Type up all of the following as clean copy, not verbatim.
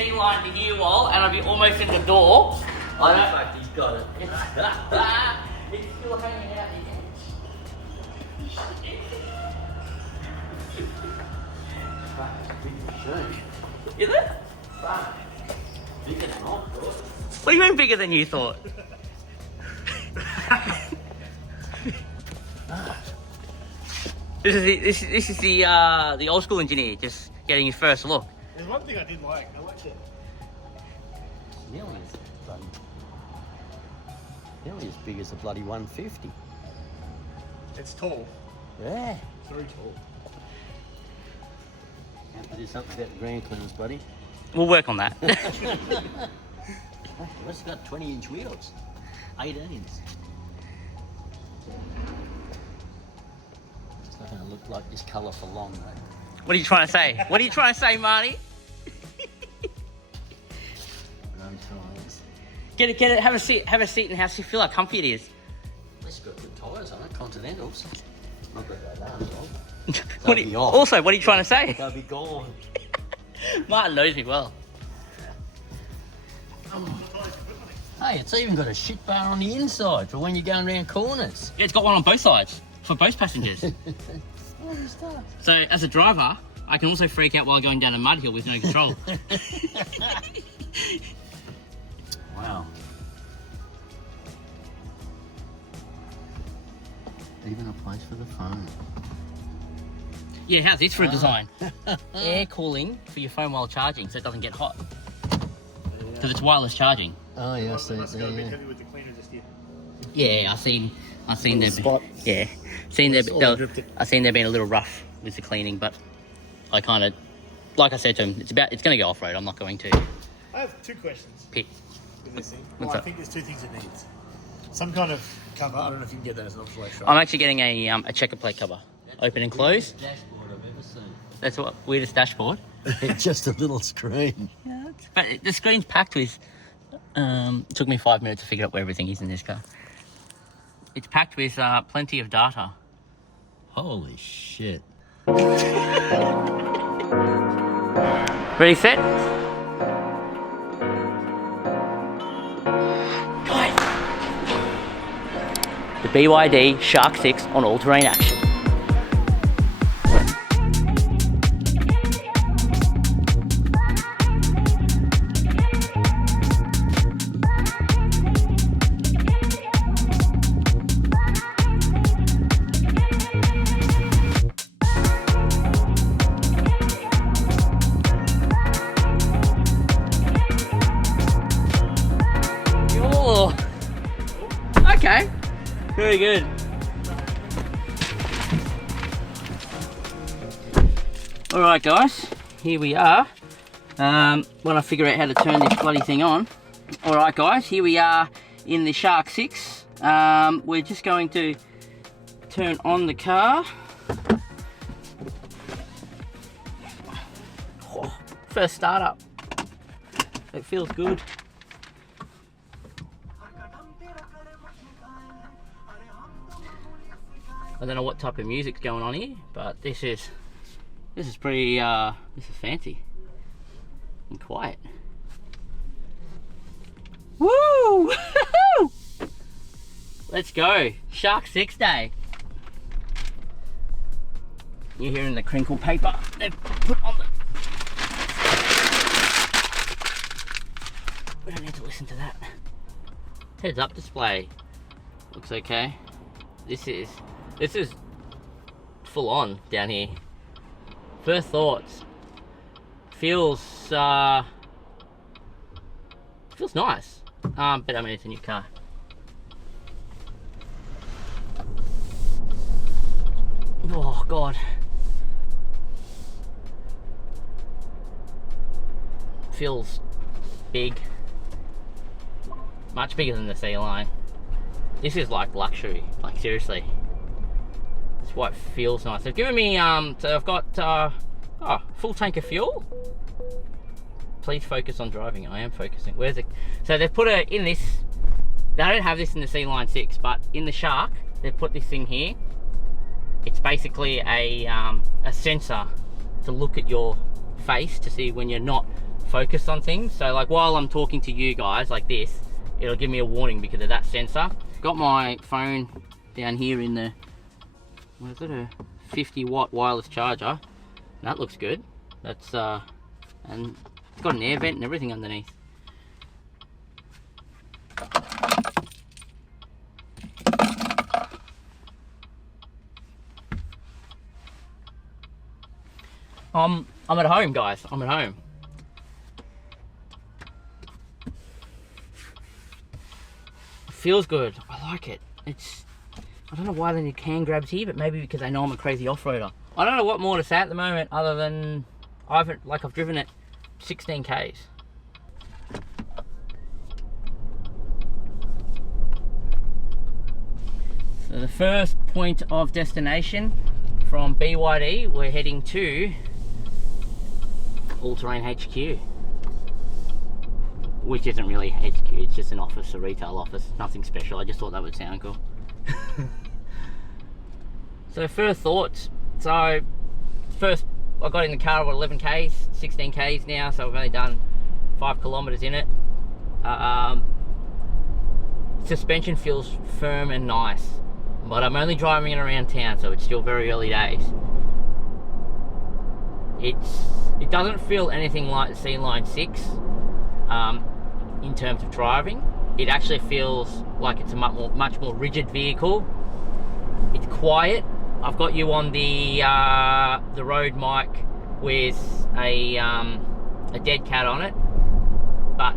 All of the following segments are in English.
sea line to here, wall, and I'd be almost in the door. Oh, in fact, he's got it. It's still hanging out the edge. Is it? Bigger than I thought. What do you mean bigger than you thought? This is the old school engineer just getting his first look. There's one thing I did like. I liked it. Nearly as big as a bloody 150. It's tall. Yeah. It's very tall. Have to do something about the ground clearance, buddy. We'll work on that. It's got 20-inch wheels. 18s. It's not going to look like this colour for long, though. What are you trying to say? What are you trying to say, Marty? No tires. Get it. Have a seat and feel how comfy it is. It's got good tyres on it, Continentals. Not that they are, well. What are you trying to say? They'll be gone. Martin knows me well. Hey, it's even got a shit bar on the inside for when you're going around corners. Yeah, it's got one on both sides for both passengers. Lovely stuff. So as a driver, I can also freak out while going down a mud hill with no control. Wow. Even a place for the phone. Yeah, how's this for a design? Air cooling for your phone while charging so it doesn't get hot. Because it's wireless charging. Oh, yeah, I see it Must there, go a bit yeah. heavy with the cleaner just here. Yeah, I seen them. spot. Yeah, I seen they've been a little rough with the cleaning, but I kind of, like I said to him, it's going to go off road. I'm not going to I have two questions pick. with this thing. What's Well, I up? think there's two things it needs. Some kind of cover. I don't know if you can get that as an optional extra. I'm actually getting a checker plate cover, open and close. Dashboard I've ever seen. That's what weirdest dashboard. Just a little screen. But the screen's packed with. It took me 5 minutes to figure out where everything is in this car. It's packed with plenty of data. Holy shit. Ready, set? Guys, the BYD Shark 6 on all-terrain action. Oh, okay, very good. All right, guys, here we are. When I figure out how to turn this bloody thing on. All right, guys, here we are in the Shark 6. We're just going to turn on the car. Oh, first startup. It feels good. I don't know what type of music's going on here, but this is pretty this is fancy and quiet. Woo! Let's go. Shark 6 day. You're hearing the crinkle paper they've put on the... We don't need to listen to that. Heads up display. Looks okay. This is full on down here. First thoughts. Feels nice. But I mean, it's a new car. Oh God. Feels big. Much bigger than the C line. This is like luxury, like seriously. That's why it feels nice. They've given me, so I've got full tank of fuel. Please focus on driving. I am focusing. Where's it? So they've put it in this. They don't have this in the C line 6, but in the Shark, they've put this thing here. It's basically a sensor to look at your face to see when you're not focused on things. So like while I'm talking to you guys like this, it'll give me a warning because of that sensor. Got my phone down here in the, what is it, a 50-watt wireless charger. That looks good. That's and it's got an air vent and everything underneath. I'm at home, guys. I'm at home. It feels good. I like it. I don't know why they need can grabs here, but maybe because they know I'm a crazy off-roader. I don't know what more to say at the moment other than I've driven it 16 Ks. So the first point of destination from BYD, we're heading to All Terrain HQ, which isn't really HQ, it's just an office, a retail office, nothing special. I just thought that would sound cool. So first thoughts. So first I got in the car at 11 Ks, 16 Ks now, so I've only done 5 kilometers in it. Suspension feels firm and nice, but I'm only driving it around town, so it's still very early days. It doesn't feel anything like the C-Line 6 in terms of driving. It actually feels like it's a much more rigid vehicle. It's quiet. I've got you on the road mic with a dead cat on it, but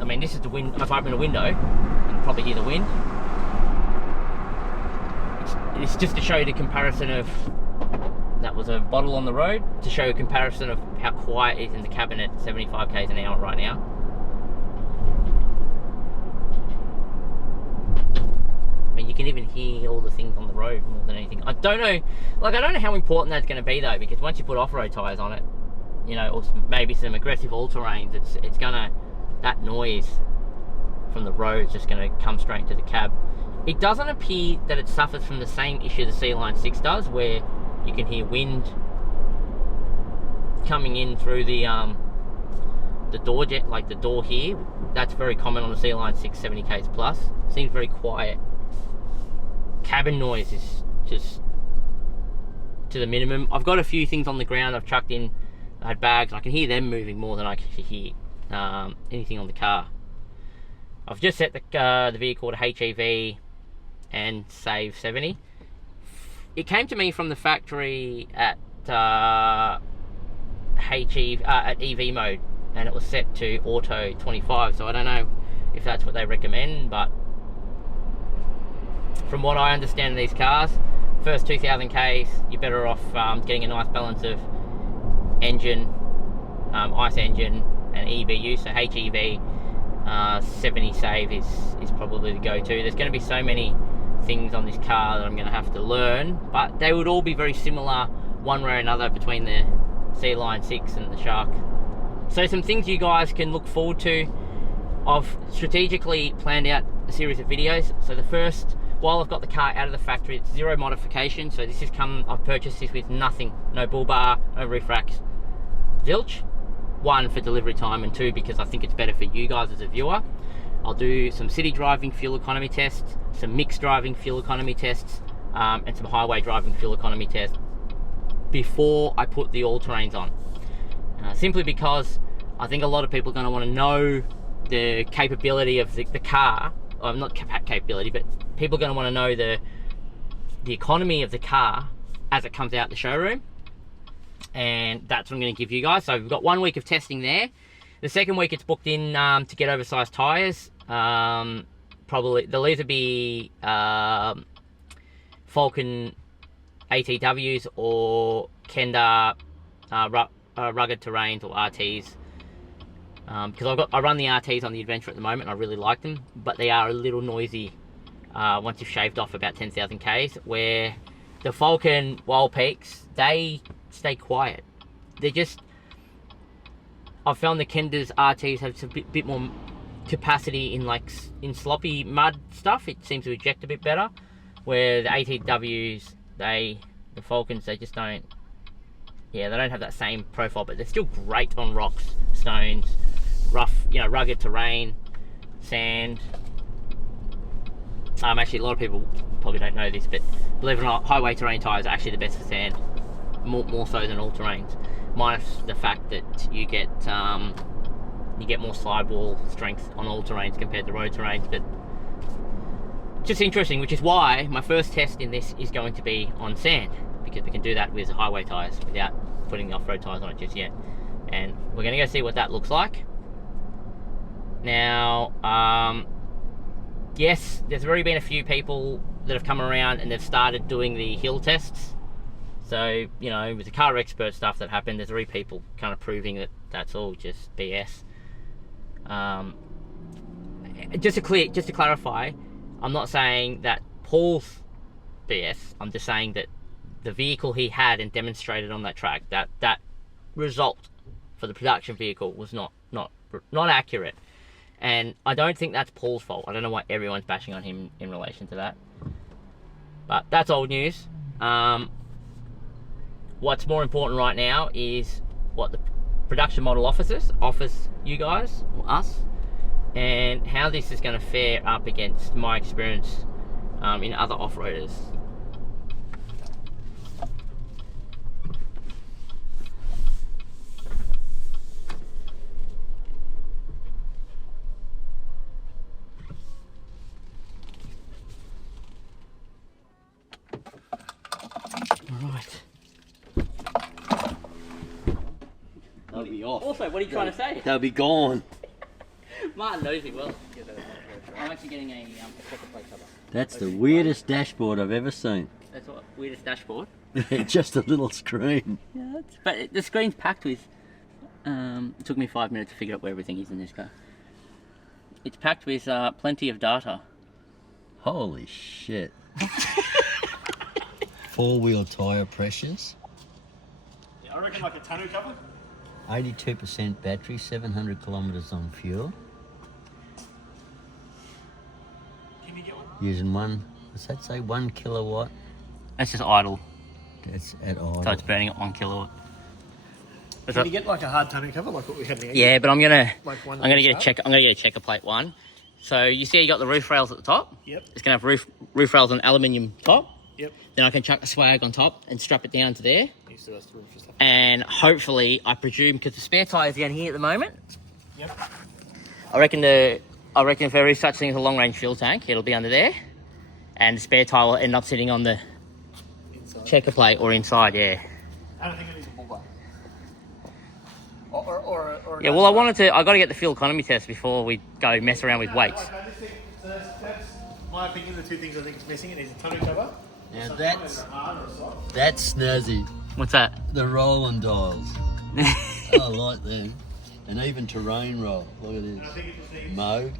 I mean, this is the wind. If I open a window, you can probably hear the wind. It's just to show you the comparison of, that was a bottle on the road, to show you a comparison of how quiet it is in the cabin at 75 Ks an hour right now. I mean, you can even hear all the things on the road more than anything. I don't know how important that's going to be though, because once you put off-road tyres on it, you know, or maybe some aggressive all-terrains, it's gonna, that noise from the road is just going to come straight into the cab. It doesn't appear that it suffers from the same issue the C-Line 6 does, where you can hear wind coming in through the door jet, like the door here. That's very common on the C-Line 6 70 Ks plus. Seems very quiet. Cabin noise is just to the minimum. I've got a few things on the ground I've chucked in. I had bags. I can hear them moving more than I can hear anything on the car. I've just set the vehicle to HEV and save 70. It came to me from the factory at EV mode, and it was set to auto 25. So I don't know if that's what they recommend, but from what I understand of these cars, first 2,000 Ks, you're better off getting a nice balance of engine, ICE engine, and EVU. So HEV 70 save is probably the go-to. There's going to be so many things on this car that I'm going to have to learn, but they would all be very similar one way or another between the C-Line 6 and the Shark. So some things you guys can look forward to. I've strategically planned out a series of videos. So the first, while I've got the car out of the factory, it's zero modification. So this has come, I've purchased this with nothing, no bull bar, no roof racks, zilch. One, for delivery time, and two, because I think it's better for you guys as a viewer. I'll do some city driving fuel economy tests, some mixed driving fuel economy tests, and some highway driving fuel economy tests before I put the all-terrains on. Simply because I think a lot of people are going to want to know the capability of the car. Not capability, but people are going to want to know the economy of the car as it comes out the showroom. And that's what I'm going to give you guys. So we've got 1 week of testing there. The second week it's booked in to get oversized tyres. Probably they'll either be Falcon ATWs or Kenda rugged terrains or RTs. Because I run the RTs on the Adventure at the moment and I really like them, but they are a little noisy once you've shaved off about 10,000 Ks, where the Falcon Wild Peaks, they stay quiet. They're just, I've found the Kenda's RTs have a bit more capacity in sloppy mud stuff. It seems to eject a bit better, where the ATWs, the Falcons, they just don't yeah, they don't have that same profile, but they're still great on rocks, stones, rough, you know, rugged terrain, sand. Actually, a lot of people probably don't know this, but believe it or not, highway terrain tyres are actually the best for sand, more so than all terrains. Minus the fact that you get more sidewall strength on all terrains compared to road terrains, but just interesting, which is why my first test in this is going to be on sand, because we can do that with highway tyres without putting the off-road tyres on it just yet. And we're going to go see what that looks like. Now, yes, there's already been a few people that have come around and they've started doing the hill tests. So, you know, with the car expert stuff that happened, there's already people kind of proving that that's all just BS. Just to clarify, I'm not saying that Paul's BS. I'm just saying that the vehicle he had and demonstrated on that track, that result for the production vehicle was not accurate. And I don't think that's Paul's fault. I don't know why everyone's bashing on him in relation to that. But that's old news. What's more important right now is what the production model offers you guys, or us, and how this is going to fare up against my experience in other off-roaders. Alright. They'll be off. Also, what are you trying to say? They'll be gone. Martin knows me well. I'm actually getting a checker plate cover. That's the weirdest dashboard I've ever seen. That's what, weirdest dashboard? Just a little screen. Yeah, but the screen's packed with, it took me 5 minutes to figure out where everything is in this car. It's packed with plenty of data. Holy shit. 4-wheel tyre pressures. Yeah, I reckon like a tonneau cover. 82% battery, 700 kilometres on fuel. Can you get one? Using what's that say, 1 kilowatt? That's just idle, That's at all. so it's burning at 1 kilowatt. Can you get like a hard tonneau cover, like what we had in the Yeah, but I'm gonna get a checker plate one. So you see, you got the roof rails at the top. Yep. It's gonna have roof rails on aluminium top. Yep. Then I can chuck a swag on top and strap it down to there. You still have to roof and stuff. And hopefully, I presume, because the spare tyre's down here at the moment, Yep. I reckon if there is such thing as a long range fuel tank, it'll be under there, and the spare tyre will end up sitting on the Inside. checker plate or inside. Yeah. I don't think it needs a bull bar. Or Yeah. Well, I got to get the fuel economy test before we go mess around with weights. I just think that's my opinion. The two things I think it's missing. It needs a tonneau cover. Now Something that's either hard or soft. snazzy. What's that? The rolling dials. I like them. And even terrain roll. Look at And I this. think it just needs. Mode.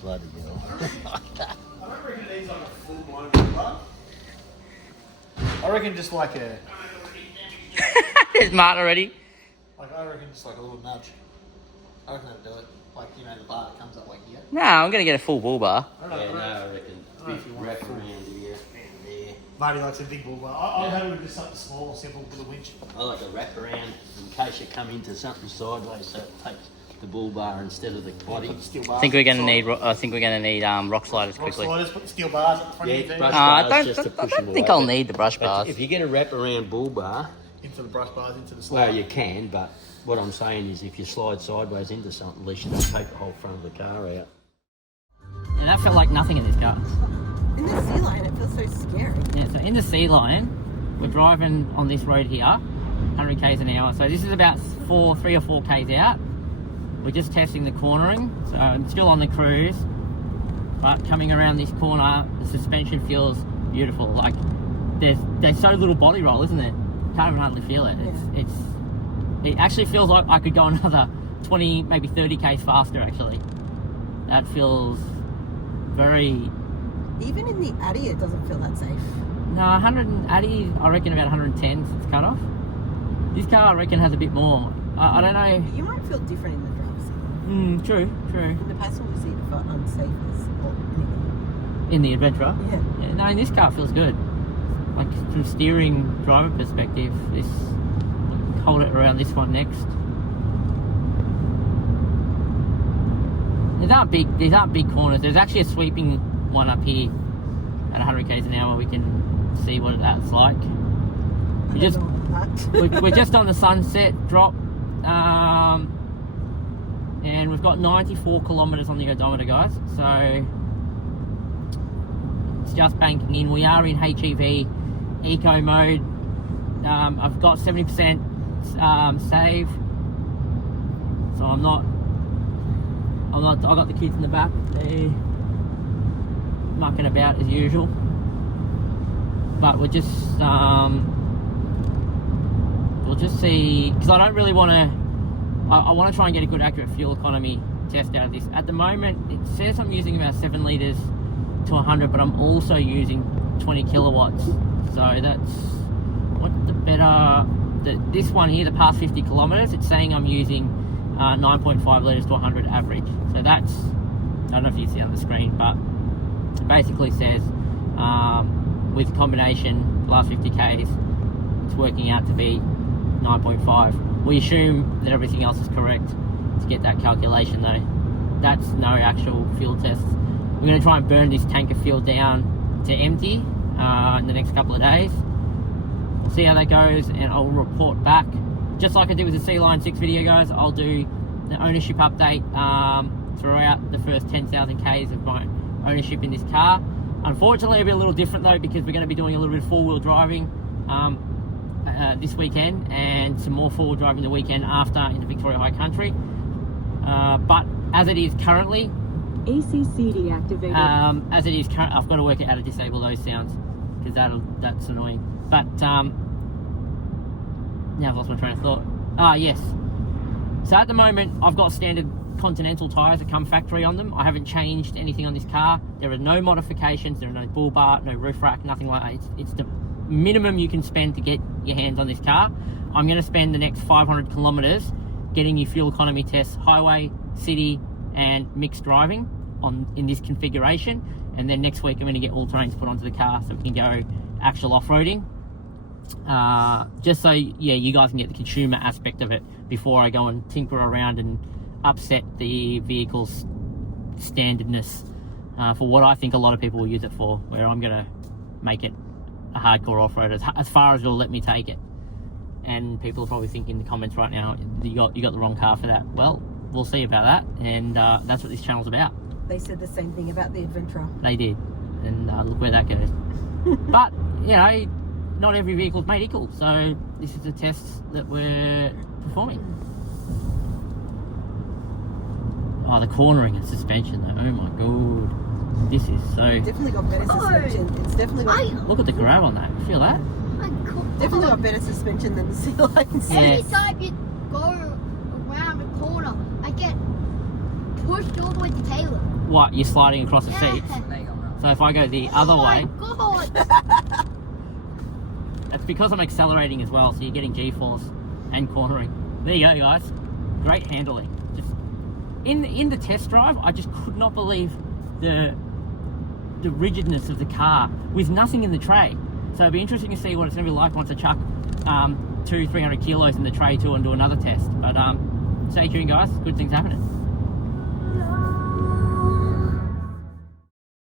Bloody hell. I don't reckon it needs like a full blown bull bar. I reckon just like a. There's Martin already. I reckon just like a little nudge. I reckon that'd do it. Like, you know, the bar that comes up like here. No, I'm gonna get a full bull bar. I don't know. Yeah, no, I reckon. I don't know if you want Wrap a full- around here. There. Marty likes a big bull bar. I'm happy with just something small, simple with a winch. I like a wrap around in case you come into something sideways, so it takes the bull bar instead of the body. Put the steel bars. I think we're gonna inside. need rock sliders Rock quickly. sliders, put the steel bars at the front Yeah, of your brush van. I bars don't, just to push I don't them think away. I'll need the brush But bars. if you get a wrap around bull bar, Into the brush bars, into the slide. well, you can, but what I'm saying is if you slide sideways into something, at least you don't take the whole front of the car out. And that felt like nothing in this car. In the sea line, it feels so scary. Yeah, so in the sea line, we're driving on this road here, 100 k's an hour. So this is about 3 or 4 k's out. We're just testing the cornering, so I'm still on the cruise. But coming around this corner, the suspension feels beautiful. Like there's so little body roll, isn't it? Can't even hardly feel it. It actually feels like I could go another 20, maybe 30 k's faster. Actually, that feels very. Even in the Addy, it doesn't feel that safe. No, 180, I reckon about 110 since cut off. This car, I reckon, has a bit more. I don't know. You might feel different in the driver's seat. True. In the passenger seat, you felt unsafeness. In the Adventure? Yeah. No, in this car, it feels good. Like, from steering driver perspective, this hold it around this one next. These aren't big corners. There's actually a sweeping one up here at 100 k's an hour. We can see what that's like. We're just on the sunset drop, and we've got 94 kilometers on the odometer, guys. So it's just banking in. We are in HEV eco mode. I've got 70% save, so I've got the kids in the back. They're mucking about as usual, but we'll just see, because I don't really want to. I want to try and get a good accurate fuel economy test out of this. At the moment, it says I'm using about 7 litres to 100, but I'm also using 20 kilowatts. So that's what's the better. This one here, the past 50 kilometres, it's saying I'm using 9.5 litres to 100 average. So that's, I don't know if you see on the screen, but it basically says with combination last 50 k's, it's working out to be 9.5. We assume that everything else is correct to get that calculation though. That's no actual fuel test. We're going to try and burn this tank of fuel down to empty in the next couple of days. We'll see how that goes, and I'll report back. Just like I did with the C-Line 6 video, guys, I'll do the ownership update throughout the first 10,000 Ks of my ownership in this car. Unfortunately, it'll be a little different though, because we're going to be doing a little bit of four-wheel driving this weekend, and some more four-wheel driving the weekend after in the Victoria High Country. But as it is currently, ACC deactivated. as it is current, I've got to work out how to disable those sounds, because that's annoying. But now I've lost my train of thought. Yes. So at the moment, I've got standard Continental tyres that come factory on them. I haven't changed anything on this car. There are no modifications. There are no bull bar, no roof rack, nothing like that. It's the minimum you can spend to get your hands on this car. I'm going to spend the next 500 kilometers getting you fuel economy tests, highway, city, and mixed driving in this configuration. And then next week I'm going to get all terrains put onto the car so we can go actual off-roading. Just so, yeah, you guys can get the consumer aspect of it before I go and tinker around and upset the vehicle's standardness for what I think a lot of people will use it for, where I'm going to make it a hardcore off-road as far as it'll let me take it. And people are probably thinking in the comments right now, you got the wrong car for that. Well, we'll see about that, and that's what this channel's about. They said the same thing about the Adventurer. They did, and look where that goes. But, you know, not every vehicle's made equal, so this is a test that we're performing. Oh, the cornering and suspension though, oh my god. This is so... Definitely got better suspension. It's definitely got... Look at the grab on that, you feel that? Definitely got better suspension than the C-Line 6. Yeah. Every time you go around the corner, I get pushed all the way to Taylor. What, you're sliding across the seats? So if I go the other way... Oh my god! It's because I'm accelerating as well, so you're getting G-force and cornering. There you go, guys. Great handling. Just in the test drive, I just could not believe the rigidness of the car with nothing in the tray. So it'll be interesting to see what it's going to be like once I chuck 200-300 kilos in the tray too and do another test. But stay tuned, guys. Good things happening.